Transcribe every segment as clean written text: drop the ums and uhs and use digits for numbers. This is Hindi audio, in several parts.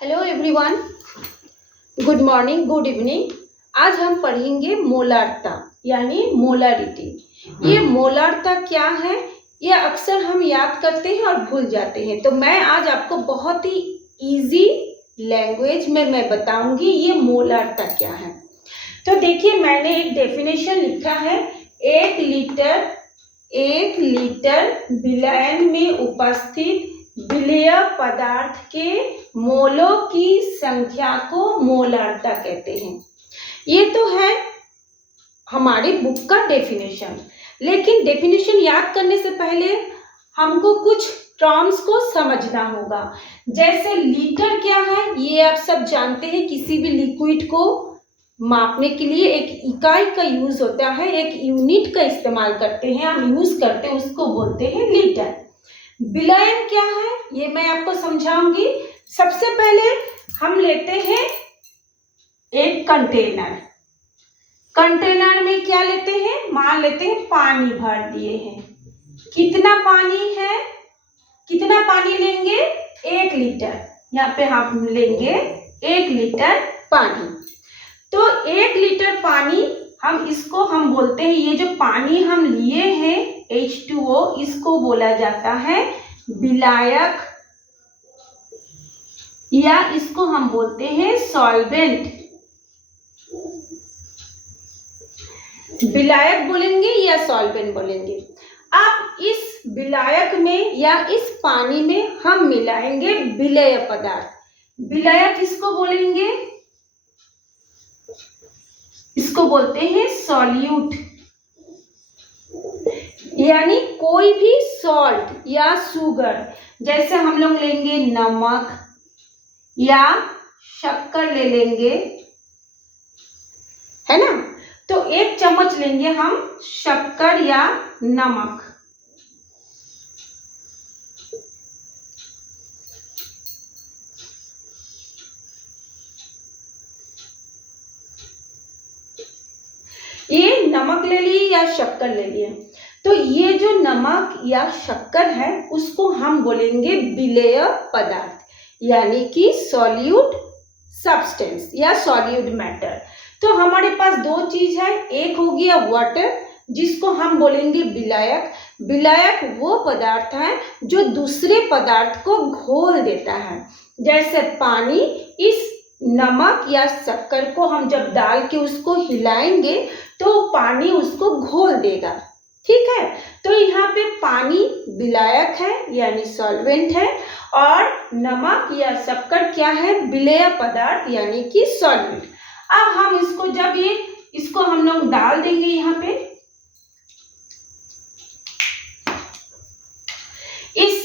Hello everyone, good morning, good evening. आज हम पढ़ेंगे मोलारता यानी मोलारिटी। ये मोलारता क्या है, ये अक्सर हम याद करते हैं और भूल जाते हैं। तो मैं आज आपको बहुत ही इजी लैंग्वेज में मैं बताऊंगी ये मोलारता क्या है। तो देखिए, मैंने एक डेफिनेशन लिखा है। एक लीटर विलयन में उपस्थित विलेय पदार्थ के मोलों की संख्या को मोलारता कहते हैं। ये तो है हमारी बुक का डेफिनेशन, लेकिन डेफिनेशन याद करने से पहले हमको कुछ टर्म्स को समझना होगा। जैसे लीटर क्या है, ये आप सब जानते हैं। किसी भी लिक्विड को मापने के लिए एक इकाई का यूज होता है, एक यूनिट का इस्तेमाल करते हैं, हम यूज करते हैं, उसको बोलते हैं लीटर। विलयन क्या है ये मैं आपको समझाऊंगी। सबसे पहले हम लेते हैं एक कंटेनर में क्या लेते हैं, मान लेते हैं पानी भर दिए हैं। कितना पानी है, कितना पानी लेंगे, 1 लीटर। यहाँ पे हम लेंगे 1 लीटर पानी। तो 1 लीटर पानी हम बोलते हैं, ये जो पानी हम लिए हैं H2O, इसको बोला जाता है विलायक, या इसको हम बोलते हैं सॉल्वेंट। विलायक बोलेंगे या सॉल्वेंट बोलेंगे। अब इस विलायक में या इस पानी में हम मिलाएंगे विलेय पदार्थ। विलायक इसको बोलेंगे, इसको बोलते हैं सॉल्यूट, यानी कोई भी सॉल्ट या शुगर। जैसे हम लोग लेंगे नमक या शक्कर ले लेंगे, है ना। तो 1 चम्मच लेंगे हम शक्कर या नमक। ये नमक ले लिए या शक्कर ले लिए। तो ये जो नमक या शक्कर है उसको हम बोलेंगे विलेय पदार्थ, यानी कि सॉल्यूट सब्सटेंस या सॉल्यूट मैटर। तो हमारे पास 2 चीज है, एक हो गया वाटर जिसको हम बोलेंगे विलायक। विलायक वो पदार्थ है जो दूसरे पदार्थ को घोल देता है। जैसे पानी, इस नमक या शक्कर को हम जब डाल के उसको हिलाएंगे तो पानी उसको घोल देगा, ठीक है। तो यहाँ पे पानी विलायक है यानी सॉल्वेंट है, और नमक या शक्कर क्या है, विलेय पदार्थ यानी कि सॉल्वेंट। अब हम इसको इसको हम लोग डाल देंगे यहाँ पे। इस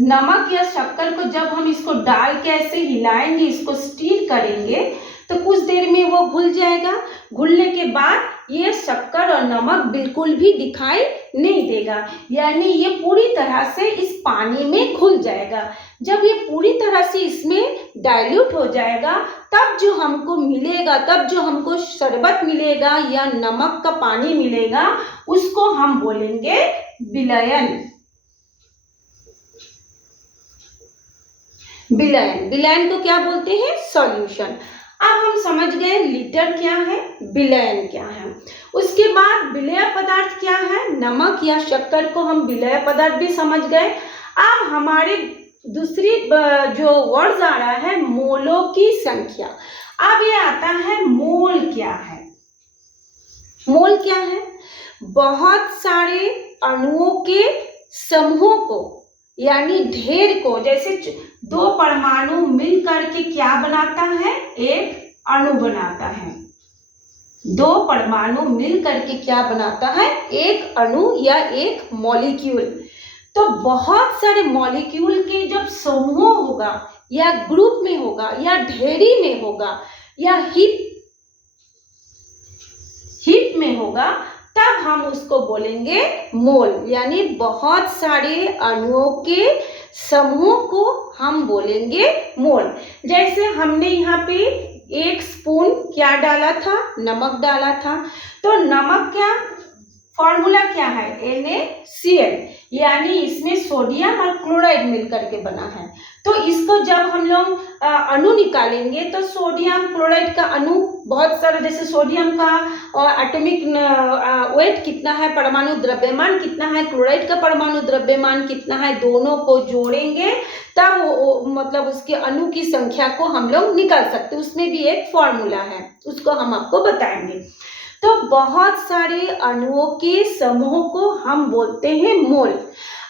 नमक या शक्कर को जब हम इसको डाल के ऐसे हिलाएंगे, इसको स्टीर करेंगे, तो कुछ देर में वो घुल जाएगा। घुलने के बाद ये शक्कर और नमक बिल्कुल भी दिखाई नहीं देगा, यानी ये पूरी तरह से इस पानी में घुल जाएगा। जब ये पूरी तरह से इसमें डाइल्यूट हो जाएगा, तब जो हमको मिलेगा, तब जो हमको शरबत मिलेगा या नमक का पानी मिलेगा, उसको हम बोलेंगे विलयन। विलयन को क्या बोलते हैं, सॉल्यूशन। अब हम समझ गए लीटर क्या है, विलयन क्या है। उसके बाद विलेय पदार्थ क्या है, नमक या शक्कर को हम विलेय पदार्थ भी समझ गए। अब हमारे दूसरी जो वर्ड्स आ रहा है, मोलों की संख्या। अब ये आता है मोल क्या है। मोल क्या है, बहुत सारे अणुओं के समूह को यानी ढेर को, जैसे 2 परमाणु मिल करके क्या बनाता है, एक अणु बनाता है। 2 परमाणु मिल करके क्या बनाता है, एक अणु या एक मॉलिक्यूल। तो बहुत सारे मॉलिक्यूल के जब समूह होगा या ग्रुप में होगा या ढेरी में होगा या हिप में होगा, तब हम उसको बोलेंगे मोल, यानी बहुत सारे अणुओं के समूह को हम बोलेंगे मोल। जैसे हमने यहाँ पे 1 स्पून क्या डाला था, नमक डाला था। तो नमक क्या फॉर्मूला क्या है, NaCl, यानी इसमें सोडियम और क्लोराइड मिलकर के बना है। तो इसको जब हम लोग अणु निकालेंगे तो सोडियम क्लोराइड का अणु बहुत सारा, जैसे सोडियम का एटॉमिक वेट कितना है, परमाणु द्रव्यमान कितना है, क्लोराइड का परमाणु द्रव्यमान कितना है, दोनों को जोड़ेंगे तब मतलब उसके अणु की संख्या को हम लोग निकाल सकते हैं। उसमें भी एक फॉर्मूला है, उसको हम आपको बताएंगे। तो बहुत सारे अणुओं के समूह को हम बोलते हैं मोल।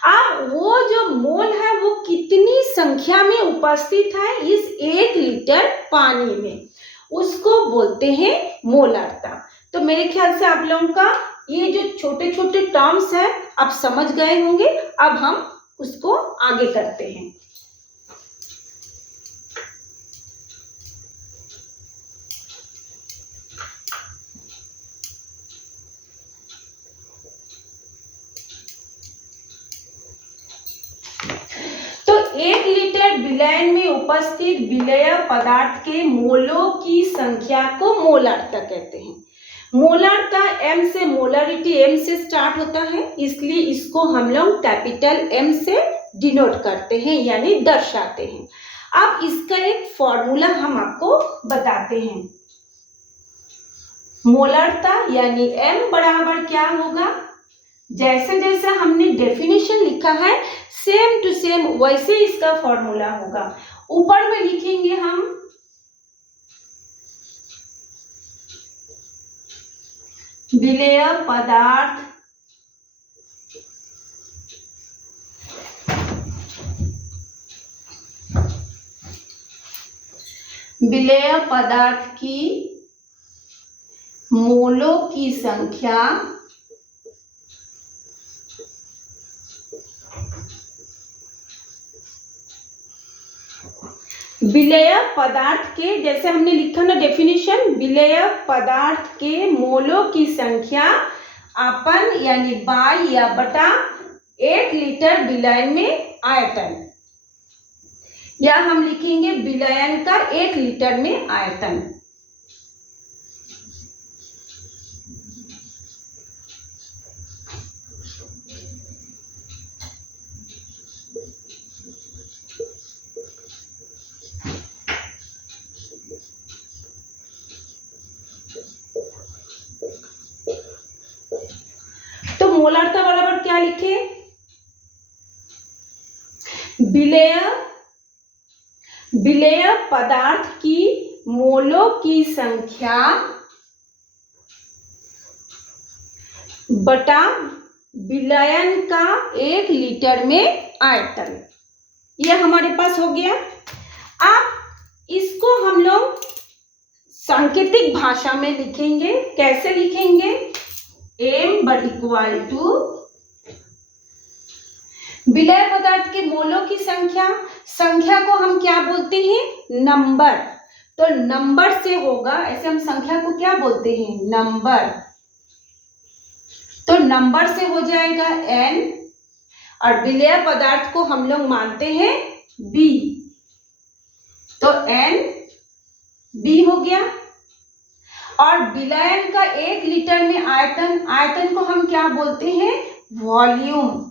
अब वो जो मोल है वो कितनी संख्या में उपस्थित है इस 1 लीटर पानी में, उसको बोलते हैं मोलारता। तो मेरे ख्याल से आप लोगों का ये जो छोटे छोटे टर्म्स है आप समझ गए होंगे। अब हम उसको आगे करते हैं। तो 1 लीटर विलयन में उपस्थित विलेय पदार्थ के मोलों की संख्या को मोलारता कहते हैं। मोलारता M से, मोलरिटी M से स्टार्ट होता है, इसलिए इसको हम लोग कैपिटल M से डिनोट करते हैं यानी दर्शाते हैं। अब इसका एक फॉर्मूला हम आपको बताते हैं। मोलारता यानी M बराबर क्या होगा, जैसे जैसे हमने डेफिनेशन लिखा है सेम टू सेम वैसे इसका फॉर्मूला होगा। ऊपर में लिखेंगे हम विलेय पदार्थ की मोलों की संख्या विलेय पदार्थ के, जैसे हमने लिखा ना डेफिनेशन, विलेय पदार्थ के मोलों की संख्या अपन यानी बाई या बटा 1 लीटर विलयन में आयतन, या हम लिखेंगे विलयन का 1 लीटर में आयतन। तो मोलारता बराबर क्या लिखे, विलेय पदार्थ की मोलों की संख्या बटा विलयन का 1 लीटर में आयतन, यह हमारे पास हो गया। अब इसको हम लोग सांकेतिक भाषा में लिखेंगे। कैसे लिखेंगे, M इक्वल टू विलेय पदार्थ के मोलों की संख्या को हम क्या बोलते हैं, नंबर। तो नंबर से होगा, ऐसे हम संख्या को क्या बोलते हैं, नंबर। तो नंबर से हो जाएगा N, और विलेय पदार्थ को हम लोग मानते हैं B, तो N B हो गया। और विलयन का 1 लीटर में आयतन को हम क्या बोलते हैं, वॉल्यूम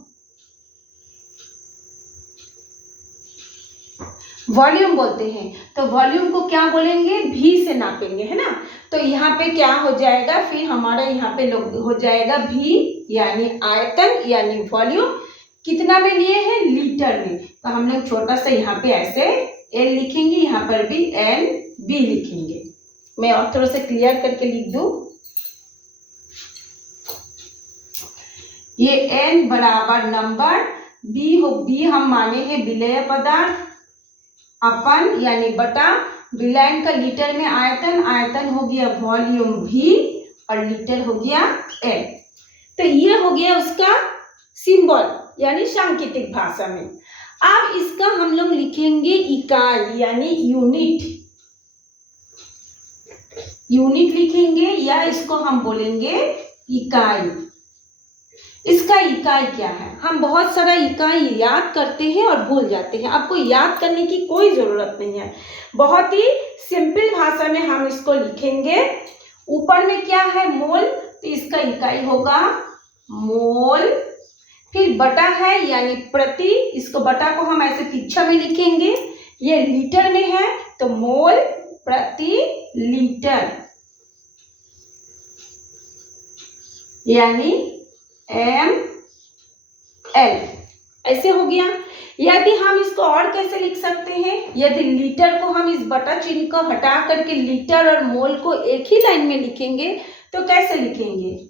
बोलते हैं। तो वॉल्यूम को क्या बोलेंगे, V से नापेंगे, है ना। तो यहाँ पे क्या हो जाएगा, फिर हमारा यहाँ पे हो जाएगा V यानी आयतन यानी वॉल्यूम, कितना में लिए हैं, लीटर में। तो हम लोग छोटा सा यहाँ पे ऐसे L लिखेंगे, यहाँ पर भी NB लिखेंगे। मैं और थोड़ा सा क्लियर करके लिख दूं, ये N बराबर नंबर, B हम माने हैं विलेय पदार्थ, अपन यानी बटा विलयन का लीटर में आयतन हो गया वॉल्यूम V, और लीटर हो गया L। तो ये हो गया उसका सिंबल यानी सांकेतिक भाषा में। अब इसका हम लोग लिखेंगे इकाई यानी यूनिट लिखेंगे, या इसको हम बोलेंगे इकाई। इसका इकाई क्या है, हम बहुत सारा इकाई याद करते हैं और भूल जाते हैं। आपको याद करने की कोई जरूरत नहीं है, बहुत ही सिंपल भाषा में हम इसको लिखेंगे। ऊपर में क्या है, मोल, तो इसका इकाई होगा मोल, फिर बटा है यानी प्रति, इसको बटा को हम ऐसे तिरछा में लिखेंगे, ये लीटर में है तो मोल प्रति लीटर यानी ml, ऐसे हो गया। यदि हम इसको और कैसे लिख सकते हैं, यदि लीटर को हम इस बटा चिन्ह को हटा करके लीटर और मोल को एक ही लाइन में लिखेंगे तो कैसे लिखेंगे,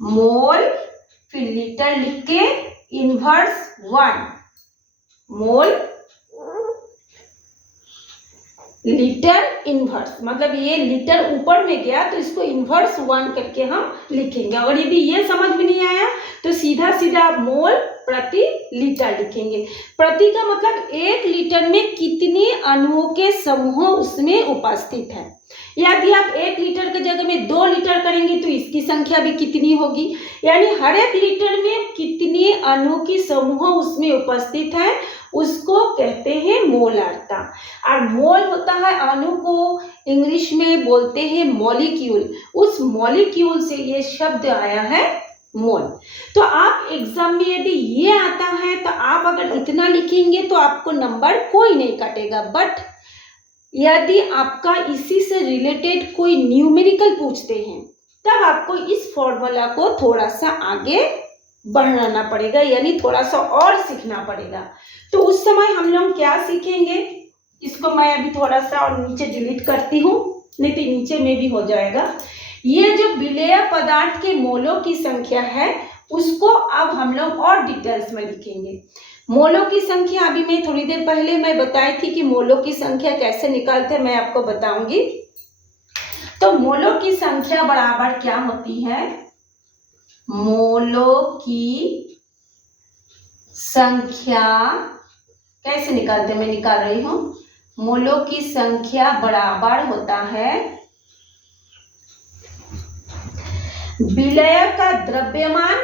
मोल फिर लीटर लिख के इनवर्स 1, मोल लीटर इनवर्स, मतलब ये लीटर ऊपर में गया तो इसको इनवर्स 1 करके हम लिखेंगे। और यदि ये समझ में नहीं आया तो सीधा सीधा मोल प्रति लीटर लिखेंगे। प्रति का मतलब 1 लीटर में कितने अणुओं के समूह उसमें उपस्थित है। यदि आप 1 लीटर के जगह में 2 लीटर करेंगे तो इसकी संख्या भी कितनी होगी, यानी हर एक लीटर में कितने अणु की समूह उसमें उपस्थित है उसको कहते हैं मोलारता। और मोल होता है अणु को इंग्लिश में बोलते हैं मॉलिक्यूल, उस मॉलिक्यूल से ये शब्द आया है मोल। तो आप एग्जाम में यदि ये आता है तो आप अगर इतना लिखेंगे तो आपको नंबर कोई नहीं काटेगा, बट यदि आपका इसी से रिलेटेड कोई न्यूमेरिकल पूछते हैं तब आपको इस फॉर्मूला को थोड़ा सा आगे बढ़ाना पड़ेगा, यानी थोड़ा सा और सीखना पड़ेगा। तो उस समय हम लोग क्या सीखेंगे, इसको मैं अभी थोड़ा सा और नीचे डिलीट करती हूँ, नहीं तो नीचे में भी हो जाएगा। ये जो विलेय पदार्थ के मोलों की संख्या है उसको अब हम लोग और डिटेल्स में लिखेंगे। मोलों की संख्या अभी मैं थोड़ी देर पहले मैं बताई थी कि मोलों की संख्या कैसे निकालते हैं, मैं आपको बताऊंगी। तो मोलों की संख्या बराबर क्या होती है, मोलों की संख्या कैसे निकालते हैं, मैं निकाल रही हूं। मोलों की संख्या बराबर होता है विलेय का द्रव्यमान,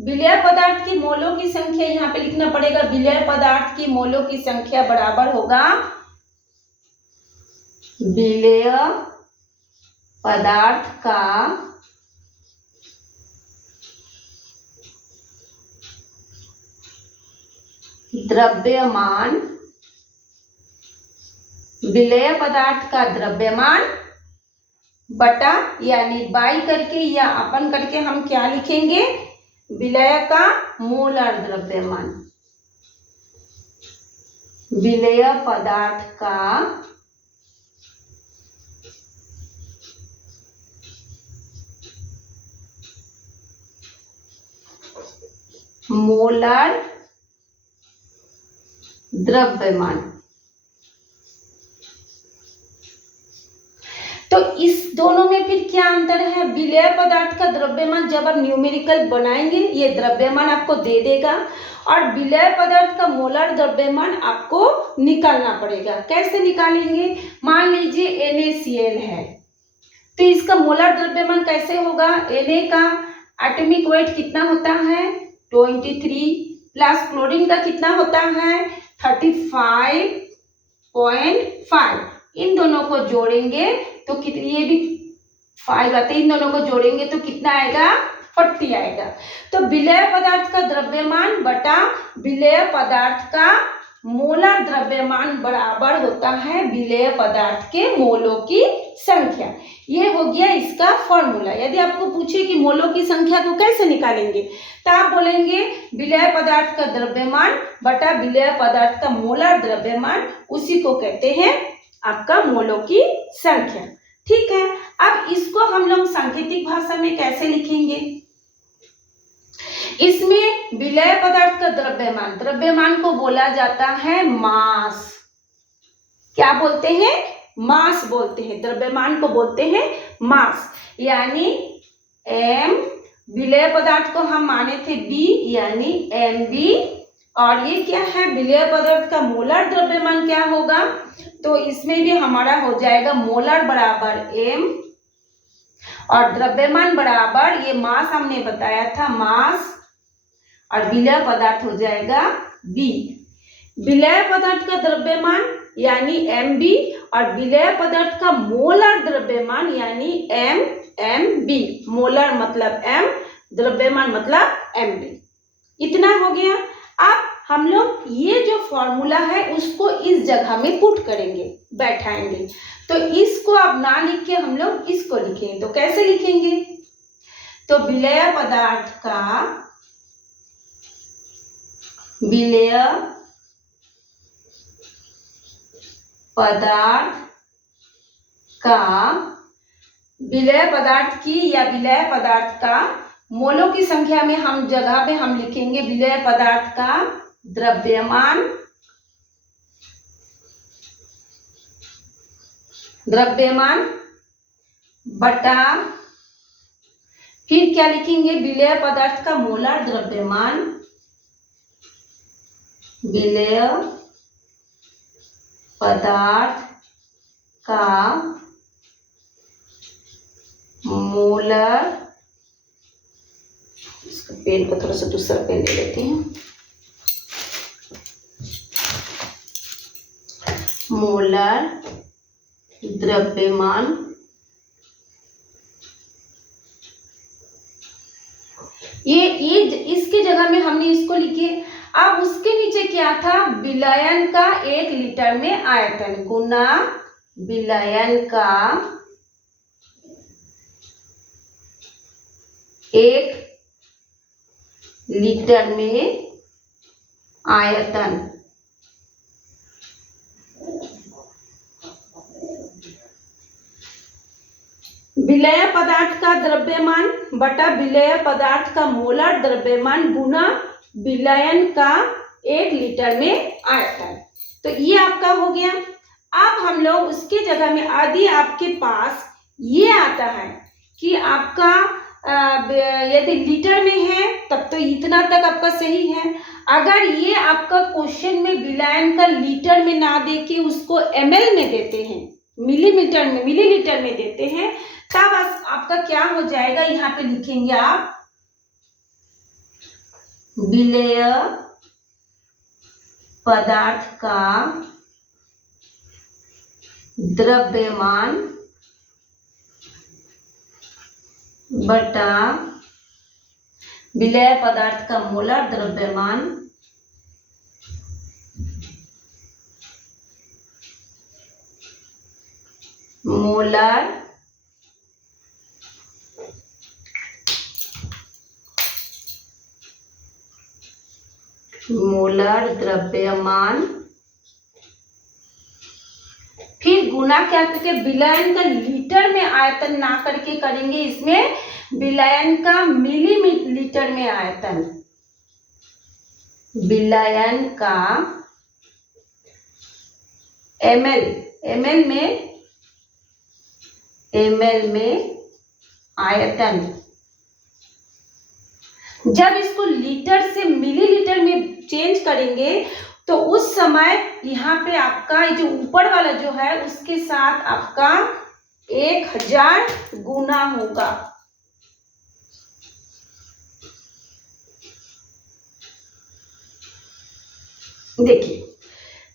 विलेय पदार्थ की मोलों की संख्या यहाँ पे लिखना पड़ेगा, विलेय पदार्थ की मोलों की संख्या बराबर होगा विलेय पदार्थ का द्रव्यमान, विलेय पदार्थ का द्रव्यमान बटा यानी बाई करके या अपन करके हम क्या लिखेंगे, विलेय का मोलर द्रव्यमान, विलेय पदार्थ का मोलर द्रव्यमान। तो इस दोनों में फिर क्या अंतर है, विलेय पदार्थ का द्रव्यमान जब आप न्यूमेरिकल बनाएंगे ये द्रव्यमान आपको दे देगा, और विलेय पदार्थ का मोलर द्रव्यमान आपको निकालना पड़ेगा। कैसे निकालेंगे, मान लीजिए NaCl है तो इसका मोलर द्रव्यमान कैसे होगा, Na का एटॉमिक वेट कितना होता है 23 प्लस क्लोरीन का कितना होता है 35.5, इन दोनों को जोड़ेंगे तो कितनी, ये भी 5 आते हैं, इन दोनों को जोड़ेंगे तो कितना आएगा 40 आएगा। तो विलेय पदार्थ का द्रव्यमान बटा विलेय पदार्थ का मोलर द्रव्यमान बराबर होता है विलेय पदार्थ के मोलों की संख्या। ये हो गया इसका फॉर्मूला। यदि आपको पूछे कि मोलों की संख्या को कैसे निकालेंगे तो आप बोलेंगे विलेय पदार्थ का द्रव्यमान बटा विलेय पदार्थ का मोलर द्रव्यमान, उसी को कहते हैं आपका मोलों की संख्या। ठीक है, अब इसको हम लोग सांकेतिक भाषा में कैसे लिखेंगे, इसमें विलेय पदार्थ का द्रव्यमान, द्रव्यमान को बोला जाता है मास। क्या बोलते हैं, मास बोलते हैं, द्रव्यमान को बोलते हैं मास, यानी m, विलेय पदार्थ को हम माने थे b यानी mb, और ये क्या है विलेय पदार्थ का मोलर द्रव्यमान क्या होगा, तो इसमें भी हमारा हो जाएगा मोलर बराबर m और द्रव्यमान बराबर, ये मास हमने बताया था मास, और विलेय पदार्थ हो जाएगा b। विलेय पदार्थ का द्रव्यमान यानी mb और विलेय पदार्थ का मोलर द्रव्यमान यानी mmb, मोलर मतलब m, द्रव्यमान मतलब mv। इतना हो गया। अब हम लोग ये जो फॉर्मूला है उसको इस जगह में पुट करेंगे, बैठाएंगे। तो इसको अब ना लिख के हम लोग इसको लिखेंगे। तो कैसे लिखेंगे? तो विलेय पदार्थ की या विलेय पदार्थ का मोलों की संख्या में हम जगह पे हम लिखेंगे विलेय पदार्थ का द्रव्यमान बटा, फिर क्या लिखेंगे? विलेय पदार्थ का मोलार द्रव्यमान, विलेय पदार्थ का मोलर, इसका पेन को थोड़ा सा दूसरा पेन ले लेते हैं, मोलर द्रव्यमान। ये इसके जगह में हमने इसको लिखे। अब उसके नीचे क्या था? विलयन का 1 लीटर में आयतन गुना विलयन का 1 लीटर में आयतन। विलेय पदार्थ का द्रव्यमान बटा विलेय पदार्थ का मोलर द्रव्यमान गुना विलयन का 1 लीटर में आयतन। तो ये आपका हो गया। अब हम लोग उसके जगह में यदि आपके पास ये आता है कि आपका यदि लीटर में है तब तो इतना तक आपका सही है। अगर ये आपका क्वेश्चन में विलयन का लीटर में ना देके उसको ml में देते हैं, मिलीलीटर में देते हैं, तब आपका क्या हो जाएगा? यहाँ पे लिखेंगे आप विलेय पदार्थ का द्रव्यमान बटा विलेय पदार्थ का मोलर द्रव्यमान मोलर द्रव्यमान, फिर गुना क्या करके विलयन का लीटर में आयतन ना करके करेंगे, इसमें विलयन का मिलीलीटर में आयतन, विलयन का ml में आयतन। जब इसको लीटर से मिलीलीटर में चेंज करेंगे तो उस समय यहाँ पे आपका जो ऊपर वाला जो है उसके साथ आपका 1000 गुना होगा। देखिए,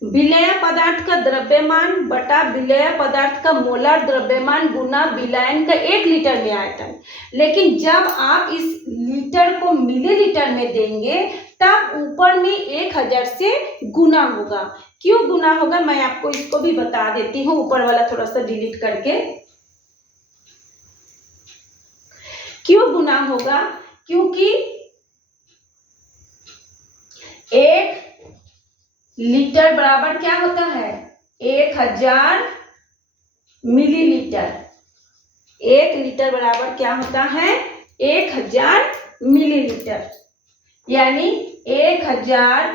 विलेय पदार्थ का द्रव्यमान बटा विलेय पदार्थ का मोलर द्रव्यमान गुना विलयन का 1 लीटर में आयतन। लेकिन जब आप इस लीटर को मिलीलीटर में देंगे तब ऊपर में 1000 से गुना होगा। क्यों गुना होगा मैं आपको इसको भी बता देती हूँ, ऊपर वाला थोड़ा सा डिलीट करके। क्यों गुना होगा? क्योंकि 1 लीटर बराबर क्या होता है? 1000 मिलीलीटर। 1 लीटर बराबर क्या होता है? 1000 मिलीलीटर, यानी 1000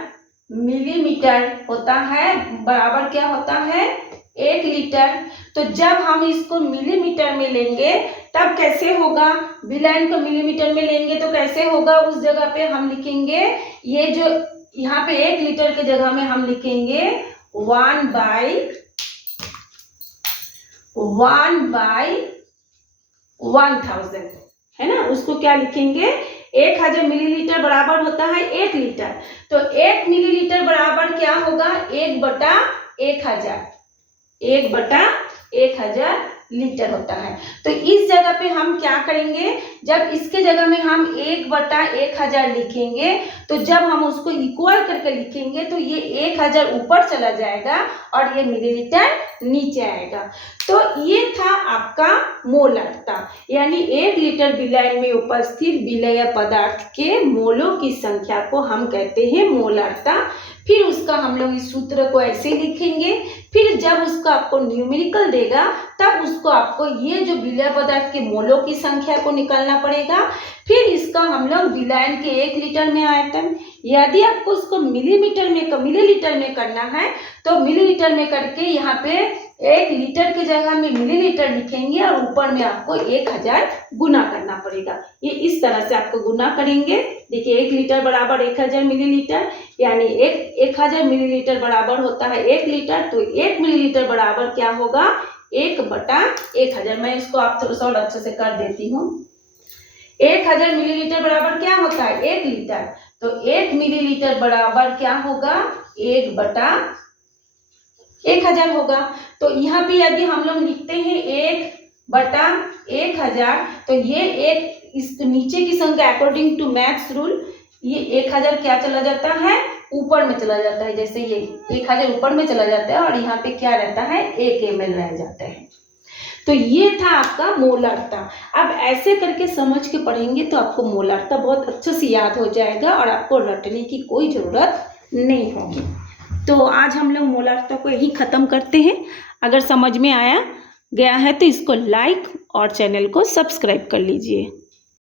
मिलीमीटर होता है बराबर क्या होता है? 1 लीटर। तो जब हम इसको मिलीमीटर में लेंगे तब कैसे होगा? विलयन को मिलीमीटर में लेंगे तो कैसे होगा? उस जगह पे हम लिखेंगे, ये जो यहाँ पे 1 लीटर के जगह में हम लिखेंगे 1/1000, है ना। उसको क्या लिखेंगे? 1000 मिलीलीटर बराबर होता है 1 लीटर। तो 1 मिलीलीटर बराबर क्या होगा? 1/1000। 1/1000 लीटर होता है। तो इस जगह पे हम क्या करेंगे, जब इसके जगह में हम 1/1000 लिखेंगे तो जब हम उसको इक्वल करके लिखेंगे तो ये 1000 ऊपर चला जाएगा और ये मिलीलीटर नीचे आएगा। तो ये था आपका मोलारता, यानी 1 लीटर विलयन में उपस्थित विलेय पदार्थ के मोलों की संख्या को हम कहते हैं मोलारता। फिर उसका हम लोग इस सूत्र को ऐसे लिखेंगे, फिर जब उसका आपको न्यूमेरिकल देगा तब उसको आपको ये जो विलेय पदार्थ के मोलों की संख्या को निकालना पड़ेगा। फिर इसका हम लोग विलयन के 1 लीटर में आयतन, यदि आपको उसको मिलीलीटर में करना है तो मिलीलीटर में करके यहाँ पे 1 लीटर की जगह में मिलीलीटर लिखेंगे और ऊपर में आपको 1000 गुना करना पड़ेगा। ये इस तरह से आपको गुना करेंगे। देखिए 1 लीटर बराबर 1000 मिलीलीटर, यानी 1000 मिलीलीटर बराबर होता है 1 लीटर। तो 1 मिलीलीटर बराबर क्या होगा, 1/1000। मैं इसको आप थोड़ा सा और अच्छे से कर देती हूँ। 1000 मिलीलीटर बराबर क्या होता है, 1 लीटर। तो 1 मिलीलीटर बराबर क्या होगा, 1/1000 होगा। तो यहाँ पे यदि हम लोग लिखते हैं 1/1000 तो ये एक इस नीचे की संख्या अकॉर्डिंग टू मैथ्स रूल ये 1000 क्या चला जाता है, ऊपर में चला जाता है। जैसे ये 1000 ऊपर में चला जाता है और यहाँ पे क्या रहता है, 1 ml रह जाता है। तो ये था आपका मोलारता। अब ऐसे करके समझ के पढ़ेंगे तो आपको मोलारता बहुत अच्छे से याद हो जाएगा और आपको रटने की कोई ज़रूरत नहीं होगी। तो आज हम लोग मोलारता को यही ख़त्म करते हैं। अगर समझ में आया गया है तो इसको लाइक और चैनल को सब्सक्राइब कर लीजिए।